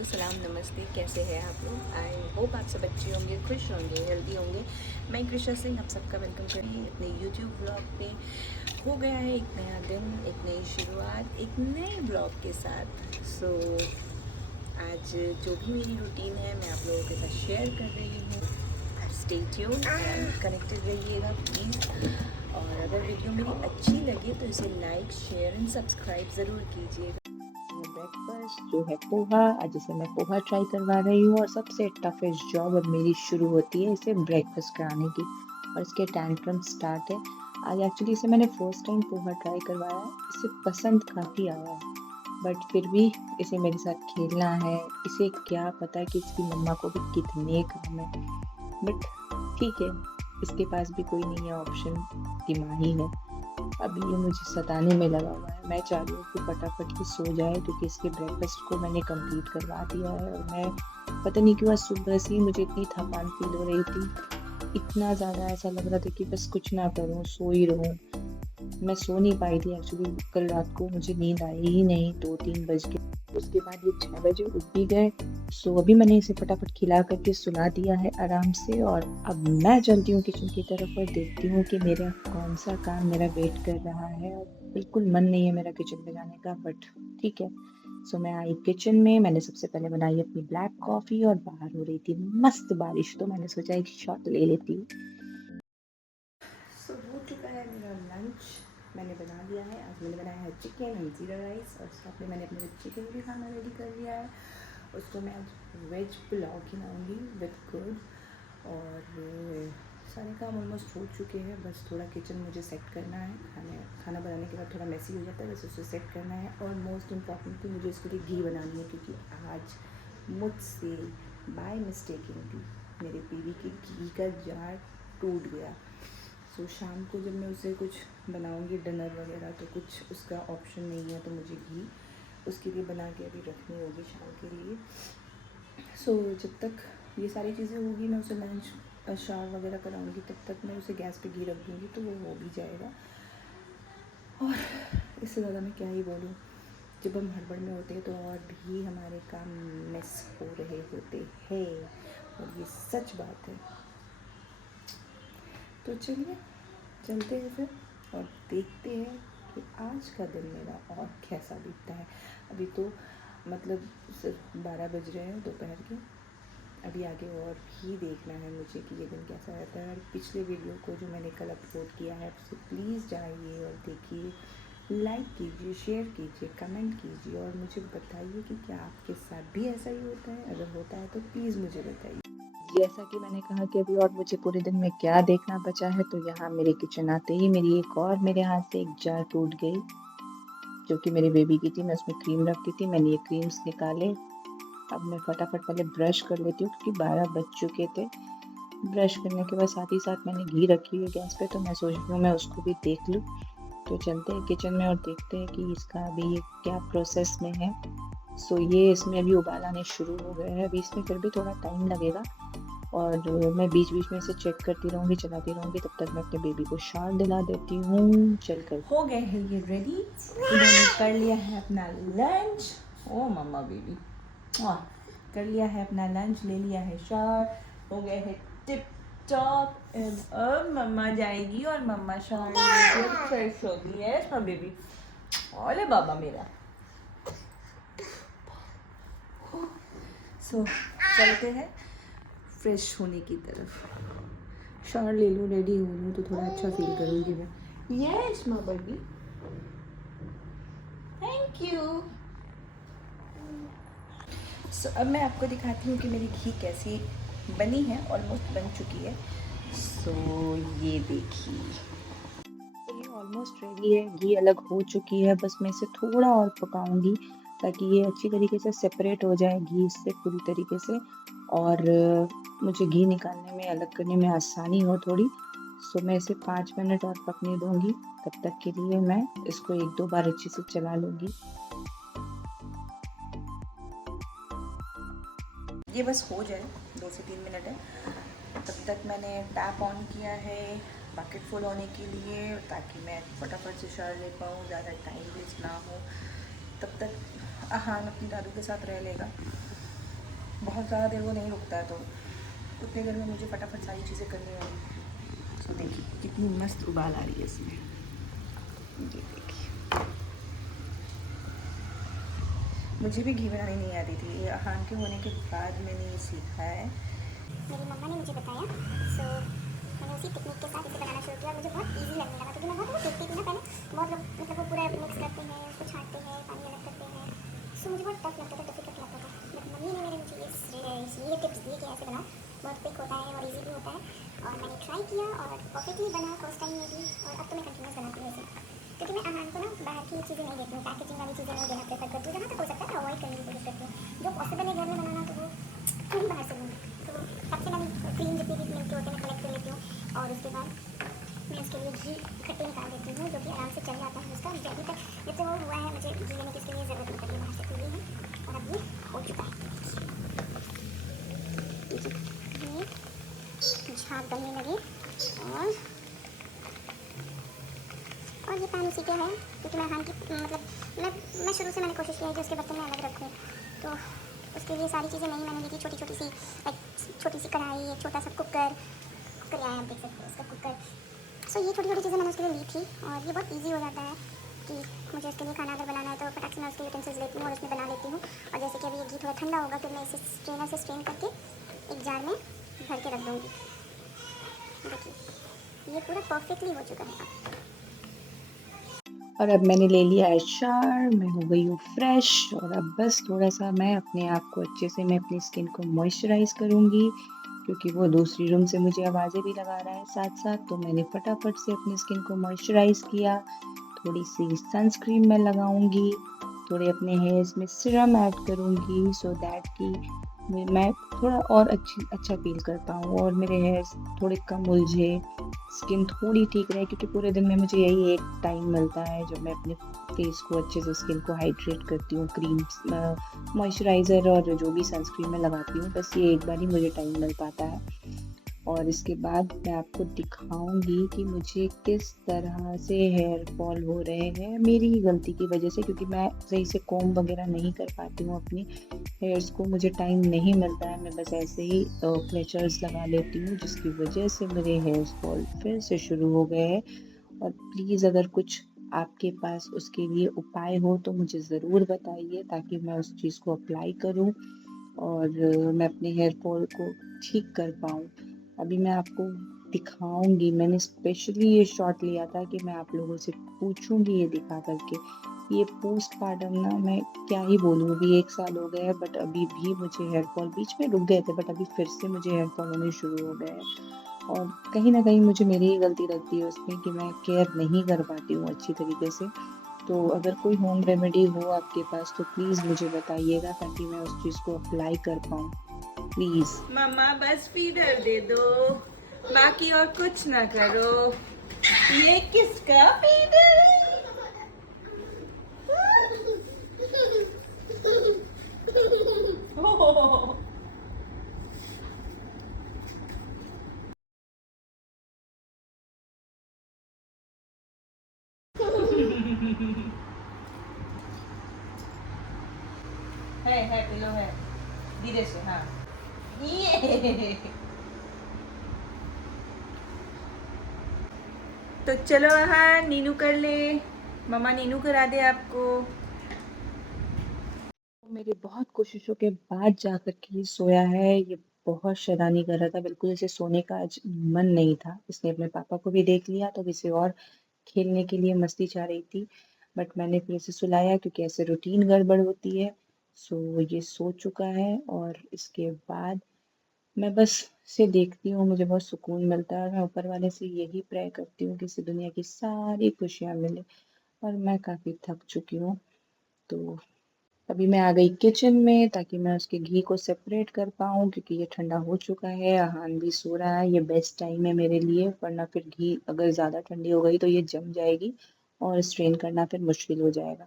Hello सलाम नमस्ते, कैसे हैं आप लोग। आई होप आप सब अच्छे होंगे, खुश होंगे, हेल्दी होंगे। मैं कृष्णा सिंह आप सबका वेलकम करेंगे अपने यूट्यूब ब्लॉग पे। हो गया है एक नया दिन, एक नई शुरुआत, एक नए ब्लॉग के साथ। आज जो भी मेरी रूटीन है मैं आप लोगों के साथ शेयर कर रही हूँ। स्टे ट्यून्ड एंड कनेक्टेड रहिएगा प्लीज़। और अगर वीडियो मेरी अच्छी लगे तो इसे लाइक शेयर एंड सब्सक्राइब ज़रूर कीजिएगा। ब्रेकफास्ट जो है पोहा, आज जैसे मैं पोहा ट्राई करवा रही हूँ और सबसे टफेस्ट जॉब अब मेरी शुरू होती है इसे ब्रेकफास्ट कराने की और इसके टैंट्रम स्टार्ट है। आज एक्चुअली इसे मैंने फर्स्ट टाइम पोहा ट्राई करवाया है, इसे पसंद काफ़ी आया है बट फिर भी इसे मेरे साथ खेलना है। इसे क्या पता कि इसकी मम्मा को भी कितने काम है, बट ठीक है, इसके पास भी कोई नहीं है ऑप्शन, की माँ ही है। अब ये मुझे सताने में लगा हुआ है। मैं चाह रही हूँ कि फटाफट से सो जाए क्योंकि इसके ब्रेकफास्ट को मैंने कंप्लीट करवा दिया है और मैं पता नहीं क्यों आज सुबह से ही मुझे इतनी थकान फील हो रही थी, इतना ज़्यादा ऐसा लग रहा था कि बस कुछ ना करूँ, सो ही रहूँ। मैं सो नहीं पाई थी एक्चुअली, कल रात को मुझे नींद आई ही नहीं, 2-3 बज गए। उसके बाद ये 6 बजे उठ भी गए। सो अभी मैंने इसे फटाफट खिला करके सुला दिया है आराम से और अब मैं चलती हूँ किचन की तरफ और देखती हूँ कि मेरा कौन सा काम मेरा वेट कर रहा है। और बिल्कुल मन नहीं है मेरा किचन में जाने का, बट ठीक है। सो मैं आई किचन में, मैंने सबसे पहले बनाई अपनी ब्लैक कॉफ़ी और बाहर हो रही थी मस्त बारिश, तो मैंने सोचा एक शॉट ले लेती हूँ। हो चुका है मेरा लंच, मैंने बना लिया है। आज मैंने बनाया है चिकन एंड ज़ीरा राइस और साथ में मैंने अपने बच्चे के लिए भी खाना रेडी कर लिया है। उसको मैं आज वेज पुलाव खिलाऊँगी विद गुड। और सारे काम ऑलमोस्ट हो चुके हैं, बस थोड़ा किचन मुझे सेट करना है। खाना बनाने के बाद थोड़ा मेसी हो जाता है, बस उसे सेट करना है। और मोस्ट इम्पॉर्टेंटली मुझे इसके लिए घी बनानी है क्योंकि आज मुझसे बाय मिस्टेकिंगली मेरे बेबी के घी का जार टूट गया। शाम को जब मैं उसे कुछ बनाऊंगी डिनर वगैरह तो कुछ उसका ऑप्शन नहीं है, तो मुझे घी उसके लिए बना के अभी रखनी होगी शाम के लिए। जब तक ये सारी चीज़ें होगी, मैं उसे लंच शावर वगैरह कराऊंगी, तब तक मैं उसे गैस पे घी रख दूँगी तो वो हो भी जाएगा। और इससे ज़्यादा मैं क्या ही बोलूँ, जब हम हड़बड़ में होते हैं तो और भी हमारे काम मिस हो रहे होते हैं, और ये सच बात है। तो चलिए चलते हैं फिर और देखते हैं कि आज का दिन मेरा और कैसा बीतता है। अभी तो मतलब सिर्फ 12 बज रहे हैं दोपहर के। अभी आगे और भी देखना है मुझे कि ये दिन कैसा रहता है। और पिछले वीडियो को जो मैंने कल अपलोड किया है उसे प्लीज़ जाइए और देखिए, लाइक कीजिए, शेयर कीजिए, कमेंट कीजिए और मुझे बताइए कि क्या आपके साथ भी ऐसा ही होता है। अगर होता है तो प्लीज़ मुझे बताइए। जैसा कि मैंने कहा कि अभी और मुझे पूरे दिन में क्या देखना बचा है, तो यहाँ मेरे किचन आते ही मेरे हाथ से एक जार टूट गई जो कि मेरे बेबी की थी। मैं उसमें क्रीम रखती थी, मैंने ये क्रीम्स निकाले। अब मैं फटाफट पहले ब्रश कर लेती हूँ क्योंकि 12 बज चुके थे। ब्रश करने के बाद साथ ही साथ मैंने घी रखी हुई है गैस पे, तो मैं सोच रही हूँ मैं उसको भी देख लूँ। तो चलते हैं किचन में और देखते हैं कि इसका अभी ये क्या प्रोसेस में है। ये इसमें अभी उबाल आने शुरू हो गए हैं, अभी इसमें फिर भी थोड़ा टाइम लगेगा और मैं बीच बीच में इसे चेक करती रहूँगी, चलाती रहूँगी। तब तक मैं अपने बेबी को शावर दिला देती हूँ। चलकर हो गए हैं ये रेडी, इन्होंने कर लिया है अपना लंच। ओ मम्मा बेबी कर लिया है अपना लंच, ले लिया है शावर, हो गए हैं टिप टॉप। अब मम्मा जाएगी और मम्मा शावर लेकर फ्रेश होगी। यस माय बेबी, ओले बाबा मेरा। चलते हैं फ्रेश होने की तरफ। शावर ले लूँ, रेडी हो लूँ तो थोड़ा अच्छा फील करूँगी मैं। Yes my baby, thank you. अब मैं आपको दिखाती हूँ कि मेरी घी कैसी बनी है, ऑलमोस्ट बन चुकी है। ये देखिए, ये ऑलमोस्ट रेडी है, घी अलग हो चुकी है। बस मैं इसे थोड़ा और पकाऊंगी ताकि ये अच्छी तरीके से सेपरेट हो जाए घी से पूरी तरीके से, और मुझे घी निकालने में, अलग करने में आसानी हो थोड़ी। मैं इसे 5 मिनट और पकने दूंगी। तब तक के लिए मैं इसको 1-2 बार अच्छे से चला लूँगी। ये बस हो जाए, 2 से 3 मिनट है। तब तक मैंने टैप ऑन किया है बकेट फुल होने के लिए ताकि मैं फटाफट से शावर ले पाऊँ, ज़्यादा टाइम वेस्ट ना हो। तब तक अहान अपनी दादू के साथ रह लेगा बहुत ज़्यादा देर वो नहीं रुकता है, तो उतने देर में मुझे फटाफट सारी चीज़ें करनी है। तो देखिए कितनी मस्त उबाल आ रही है इसमें, ये देखिए। मुझे भी घी बनानी नहीं आती थी, अहान के होने के बाद मैंने ये सीखा है। मेरी मम्मा ने मुझे बताया, सो मैंने उसी टेक्निक के साथ इसे बनाना शुरू किया और मुझे बहुत इजी लगने लगा, क्योंकि मैं बहुत देखती थी ना पहले, बहुत लोग मतलब वो पूरा मिक्स करते हैं, उसको छाँटते हैं, पानी अलग करते हैं, सो मुझे बहुत टफ लगता था, डिफिकल्ट लगता था। बट मम्मी ने मेरे मुझे ये टिप्स दिए कि ऐसे बनाओ, बहुत क्विक होता है और ईजी भी होता है। और मैंने ट्राई किया और परफेक्टली बना फर्स्ट टाइम में भी, और अब तो मैं कंटिन्यूस बनाती हूँ ऐसे, क्योंकि मैं अहान को ना बाहर की चीज़ें नहीं देती हूँ, पैकेजिंग वाली चीज़ें नहीं देना प्रेफर करती हूँ, जहाँ तक हो सकता है अवॉइड करने की कोशिश करती हूँ। जो पॉसिबल है घर में बनाना, तो वो क्यों बाहर से लूँ। तो तब से मैं क्रीम जितनी भी मिल्क होते हैं मैं कलेक्ट कर लेती हूँ, और उसके बाद मैं उसके लिए घी इकट्ठे निकाल देती हूँ, जो कि आराम से चल जाता है उसका। अभी तक जब से वो हुआ है मुझे घी लेने की इसके लिए ज़रूरत नहीं पड़ी बाहर से, तो ये है। और अब ये हो चुका है, ये झाग बनने लगे। और ये पैन उसी के है, क्योंकि मैं अहान की मतलब मैं शुरू से मैंने कोशिश की है कि उसके बर्तन में अलग रखूँ, तो उसके लिए सारी चीज़ें नहीं मैंने ली थी। छोटी छोटी सी लाइक छोटी सी कढ़ाई, एक छोटा सा कुकर आया, आप देख सकते हो उसका कुकर। सो ये छोटी छोटी चीज़ें मैंने उसके लिए ली थी, और ये बहुत ईजी हो जाता है कि मुझे उसके लिए खाना अगर बनाना है तो फटाक से मैं उसके यूटेंसिल्स लेती हूँ और उसमें बना लेती हूँ। और जैसे कि अभी ये घी थोड़ा ठंडा होगा, फिर मैं इसे स्ट्रेनर से स्ट्रेन करके एक जार में भर के रख दूँगी। देखिए ये पूरा परफेक्टली हो चुका है। और अब मैंने ले लिया है शावर, मैं हो गई हूँ फ्रेश, और अब बस थोड़ा सा मैं अपने आप को अच्छे से, मैं अपनी स्किन को मॉइस्चराइज़ करूँगी, क्योंकि वो दूसरी रूम से मुझे आवाज़ें भी लगा रहा है साथ-साथ। तो मैंने फटाफट से अपनी स्किन को मॉइस्चराइज़ किया, थोड़ी-सी सनस्क्रीन मैं लगाऊँगी, थोड़े अपने हेयर्स में सीरम ऐड करूँगी, सो दैट कि मैं थोड़ा और अच्छा फ़ील कर पाऊँ और मेरे हेयर्स थोड़े कम उलझे, स्किन थोड़ी ठीक रहे, क्योंकि पूरे दिन में मुझे यही एक टाइम मिलता है जब मैं अपने फेस को अच्छे से, स्किन को हाइड्रेट करती हूँ। क्रीम्स, मॉइस्चराइज़र और जो भी सनस्क्रीन मैं लगाती हूँ, बस ये एक बार ही मुझे टाइम मिल पाता है। और इसके बाद मैं आपको दिखाऊँगी कि मुझे किस तरह से हेयर फॉल हो रहे हैं, मेरी ही गलती की वजह से, क्योंकि मैं सही से कोम्ब वगैरह नहीं कर पाती हूँ अपनी हेयर्स को, मुझे टाइम नहीं मिलता है, मैं बस ऐसे ही क्लेचर्स लगा लेती हूँ, जिसकी वजह से मेरे हेयर्स फॉल फिर से शुरू हो गए हैं। और प्लीज़ अगर कुछ आपके पास उसके लिए उपाय हो तो मुझे ज़रूर बताइए, ताकि मैं उस चीज़ को अप्लाई करूँ और मैं अपने हेयर फॉल को ठीक कर पाऊँ। अभी मैं आपको दिखाऊँगी, मैंने स्पेशली ये शॉट लिया था कि मैं आप लोगों से पूछूँगी ये दिखा कर के। ये पोस्टपार्टम ना, मैं क्या ही बोलूँ, अभी 1 साल हो गया है, बट अभी भी मुझे हेयर फॉल बीच में रुक गए थे, बट अभी फिर से मुझे हेयर फॉल होने शुरू हो गए हैं। और कहीं न कहीं मुझे मेरी ही गलती लगती है उसमें कि मैं केयर नहीं कर पाती हूँ अच्छी तरीके से। तो अगर कोई होम रेमेडी हो आपके पास तो प्लीज़ मुझे बताइएगा, ताकि मैं उस चीज़ को अप्लाई कर पाऊँ, प्लीज़। मम्मा बस फीडर दे दो, बाकी और कुछ ना करो। ये किसका फीडर है? ओह! है पिलो है। धीरे से, हाँ। ये तो चलो, हाँ नीनू कर ले, मम्मा नीनू करा दे आपको। मेरी बहुत कोशिशों के बाद जाकर के ये सोया है। ये बहुत शैतानी कर रहा था, बिल्कुल इसे सोने का आज मन नहीं था। इसने अपने पापा को भी देख लिया, तो इसे और खेलने के लिए मस्ती चाह रही थी, बट मैंने फिर इसे सुलाया, क्योंकि ऐसे रूटीन गड़बड़ होती है। सो ये सो चुका है, और इसके बाद मैं बस इसे देखती हूँ, मुझे बहुत सुकून मिलता है, और मैं ऊपर वाले से यही प्रे करती हूँ कि इसे दुनिया की सारी खुशियाँ मिले। और मैं काफ़ी थक चुकी हूँ, तो अभी मैं आ गई किचन में, ताकि मैं उसके घी को सेपरेट कर पाऊँ, क्योंकि ये ठंडा हो चुका है, अहान भी सो रहा है। ये बेस्ट टाइम है मेरे लिए, वरना फिर घी अगर ज़्यादा ठंडी हो गई तो ये जम जाएगी और स्ट्रेन करना फिर मुश्किल हो जाएगा।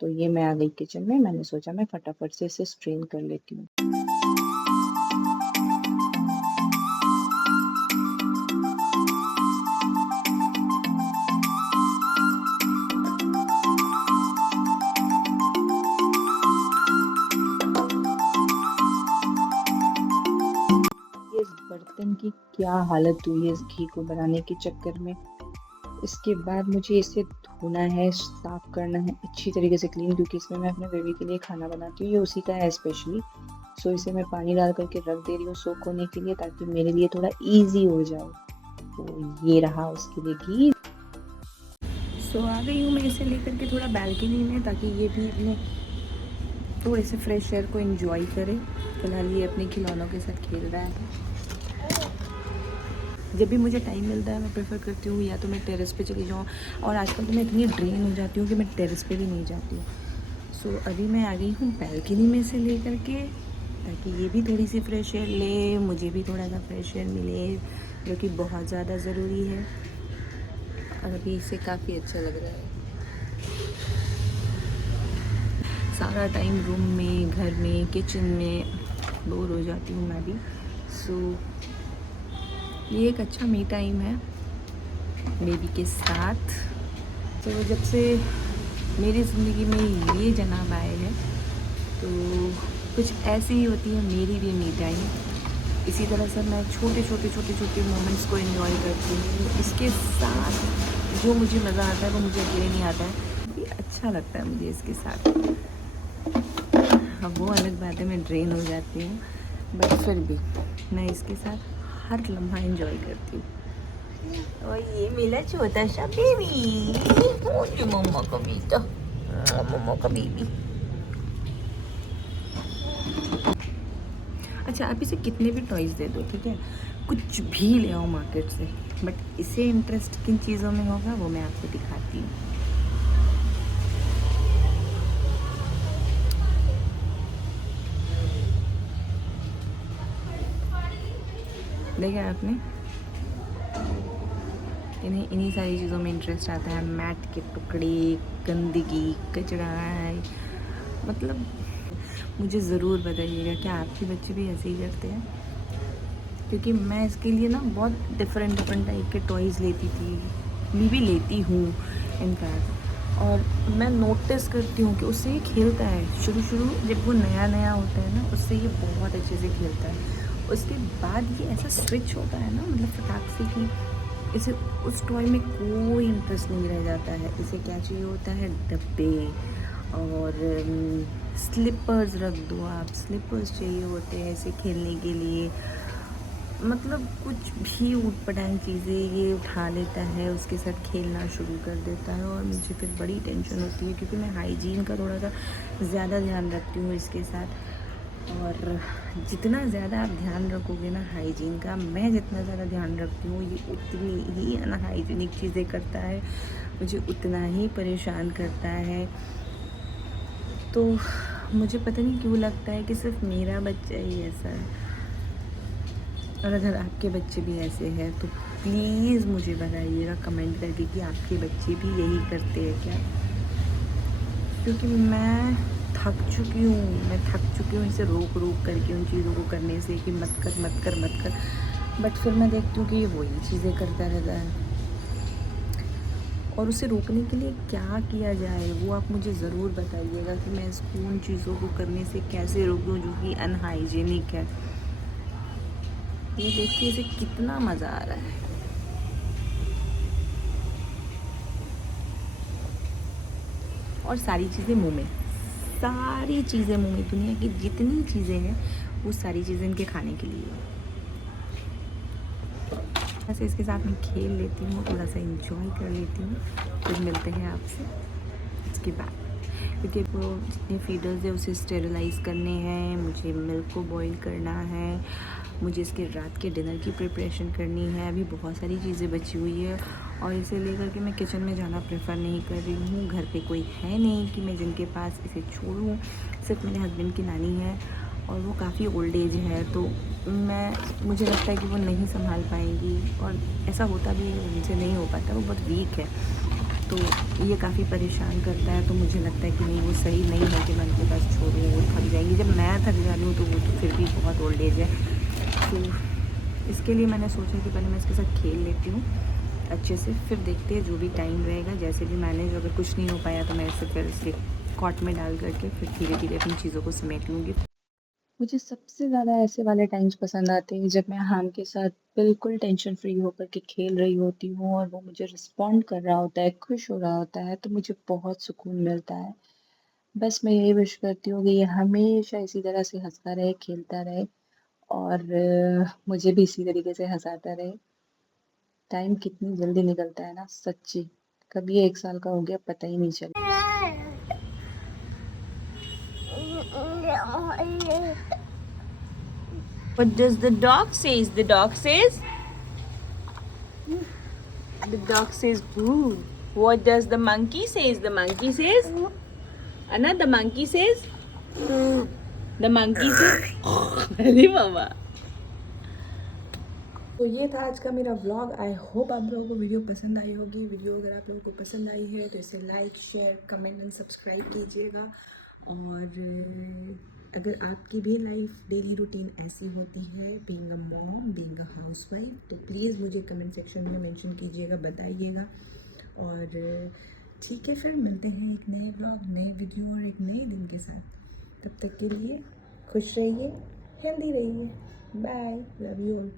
तो ये मैं आ गई किचन में, मैंने सोचा मैं फटाफट से इसे स्ट्रेन कर लेती हूँ। बर्तन की क्या हालत हुई है इस घी को बनाने के चक्कर में। इसके बाद मुझे इसे धोना है, साफ करना है अच्छी तरीके से क्लीन, क्योंकि इसमें मैं अपने बेबी के लिए खाना बनाती हूँ, ये उसी का है स्पेशली। सो इसे मैं पानी डाल करके रख दे रही हूँ सोख होने के लिए, ताकि मेरे लिए थोड़ा ईजी हो जाए। तो ये रहा उसके लिए घी। सो आ गई हूँ मैं इसे लेकर के थोड़ा बैल्कनी में, ताकि ये भी अपने थोड़े से फ्रेश एयर को एंजॉय करे। फिलहाल ये अपने खिलौनों के साथ खेल रहा है। जब भी मुझे टाइम मिलता है मैं प्रेफर करती हूँ या तो मैं टेरेस पे चली जाऊँ, और आजकल तो मैं इतनी ड्रेन हो जाती हूँ कि मैं टेरेस पे भी नहीं जाती हूँ। सो अभी मैं आ गई हूँ बैल्कनी में से लेकर के, ताकि ये भी थोड़ी सी फ्रेश एयर ले, मुझे भी थोड़ा सा फ्रेश एयर मिले, जो कि बहुत ज़्यादा ज़रूरी है। और अभी इसे काफ़ी अच्छा लग रहा है। सारा टाइम रूम में, घर में, किचन में बोर हो जाती हूँ मैं भी। सो ये एक अच्छा मी टाइम है बेबी के साथ। तो जब से मेरी ज़िंदगी में ये जनाब आए हैं, तो कुछ ऐसी ही होती है मेरी भी मी टाइम। इसी तरह से मैं छोटे छोटे मोमेंट्स को एंजॉय करती हूँ। इसके साथ जो मुझे मज़ा आता है वो मुझे अकेले नहीं आता है, ये अच्छा लगता है मुझे इसके साथ। अब वो अलग बात है, मैं ड्रेन हो जाती हूँ, बट फिर भी मैं इसके साथ हर लम्हा एंजॉय करती हूँ। और ये मेरा छोटा सा बेबी, मम्मा का बेटा, मम्मा का बेबी। अच्छा, आप इसे कितने भी टॉयज़ दे दो, ठीक है, कुछ भी ले आओ मार्केट से, बट इसे इंटरेस्ट किन चीज़ों में होगा वो मैं आपको दिखाती हूँ। देखा आपने, इन्हें इन्हीं सारी चीज़ों में इंटरेस्ट आता है। मैट के टुकड़े, गंदगी, कचरा, मतलब मुझे ज़रूर बताइएगा क्या आपके बच्चे भी ऐसे ही करते हैं, क्योंकि मैं इसके लिए ना बहुत डिफरेंट टाइप के टॉयज़ लेती थी, भी लेती हूँ इनफैक्ट। और मैं नोटिस करती हूँ कि उससे ये खेलता है। शुरू जब वो नया होता है ना, उससे ये बहुत अच्छे से खेलता है। उसके बाद ये ऐसा स्विच होता है ना, मतलब फटाक से, कि इसे उस टॉय में कोई इंटरेस्ट नहीं रह जाता है। इसे क्या चाहिए होता है, डब्बे और स्लीपर्स रख दो आप, स्लीपर्स चाहिए होते हैं इसे खेलने के लिए। मतलब कुछ भी ऊटपटांग चीज़ें ये उठा लेता है, उसके साथ खेलना शुरू कर देता है, और मुझे फिर बड़ी टेंशन होती है, क्योंकि मैं हाइजीन का थोड़ा सा ज़्यादा ध्यान रखती हूँ इसके साथ। और जितना ज़्यादा आप ध्यान रखोगे ना हाइजीन का, मैं जितना ज़्यादा ध्यान रखती हूँ, ये उतनी ही अनहाइजीनिक चीज़ें करता है, मुझे उतना ही परेशान करता है। तो मुझे पता नहीं क्यों लगता है कि सिर्फ मेरा बच्चा ही ऐसा है। और अगर आपके बच्चे भी ऐसे हैं तो प्लीज़ मुझे बताइएगा कमेंट करके कि आपके बच्चे भी यही करते हैं क्या, क्योंकि मैं थक चुकी हूँ इसे रोक करके उन चीज़ों को करने से, कि मत कर। बट फिर मैं देखती हूँ कि ये वही चीज़ें करता रहता है। और उसे रोकने के लिए क्या किया जाए वो आप मुझे ज़रूर बताइएगा, कि मैं इसको उन चीज़ों को करने से कैसे रोक दूँ जो कि अनहाइजीनिक है। ये देखिए इसे कितना मज़ा आ रहा है। और सारी चीज़ें मुँह में, दुनिया की जितनी चीज़ें हैं वो सारी चीज़ें इनके खाने के लिए। ऐसे इसके साथ मैं खेल लेती हूँ, थोड़ा सा एंजॉय कर लेती हूँ, फिर मिलते हैं आपसे इसके बाद, क्योंकि वो जितने फीडर्स है उसे स्टेरिलाइज़ करने हैं, मुझे मिल्क को बॉईल करना है, मुझे इसके रात के डिनर की प्रिपरेशन करनी है। अभी बहुत सारी चीज़ें बची हुई है, और इसे लेकर के मैं किचन में जाना प्रेफर नहीं कर रही हूँ। घर पे कोई है नहीं कि मैं जिनके पास इसे छोड़ूँ, सिर्फ मेरे हस्बैंड की नानी है, और वो काफ़ी ओल्ड एज है, तो मुझे लगता है कि वो नहीं संभाल पाएंगी, और ऐसा होता भी है, उनसे नहीं हो पाता, वो बहुत वीक है, तो ये काफ़ी परेशान करता है। तो मुझे लगता है कि नहीं, वो सही नहीं है कि मैं उनके पास छोड़ूँ, वो थक जाएंगी। जब मैं थक जा रही हूँ तो वो तो फिर भी बहुत ओल्ड एज है, तो इसके लिए मैंने सोचा कि पहले मैं इसके साथ खेल लेती हूँ अच्छे से, फिर देखते हैं जो भी टाइम रहेगा, जैसे भी मैनेज, अगर कुछ नहीं हो पाया तो मैं इसे फिर इसके कॉट में डाल करके फिर धीरे धीरे अपनी चीज़ों को समेट लूँगी। मुझे सबसे ज़्यादा ऐसे वाले टाइम्स पसंद आते हैं जब मैं हाम के साथ बिल्कुल टेंशन फ्री होकर के खेल रही होती हूँ और वो मुझे रिस्पॉन्ड कर रहा होता है, खुश हो रहा होता है, तो मुझे बहुत सुकून मिलता है। बस मैं यही विश करती हूँ कि ये हमेशा इसी तरह से हँसता रहे, खेलता रहे और मुझे भी इसी तरीके से हँसाता रहे। टाइम कितनी जल्दी निकलता है ना, सच्ची। कब ये 1 साल का हो गया पता ही नहीं चला। What does the dog says? The dog says? The dog says boo. What does the monkey says? The monkey says? Anna, the monkey says? The monkey says? अरे बाबा। तो ये था आज का मेरा व्लॉग। आई होप आप लोगों को वीडियो पसंद आई होगी। वीडियो अगर आप लोगों को पसंद आई है तो इसे like, share, comment and subscribe कीजिएगा। और अगर आपकी भी लाइफ डेली रूटीन ऐसी होती है, being a mom, being a housewife, तो प्लीज़ मुझे कमेंट सेक्शन में मेंशन कीजिएगा, बताइएगा। और ठीक है, फिर मिलते हैं एक नए व्लॉग, नए वीडियो और एक नए दिन के साथ। तब तक के लिए खुश रहिए, हेल्दी रहिए। Bye, love you all.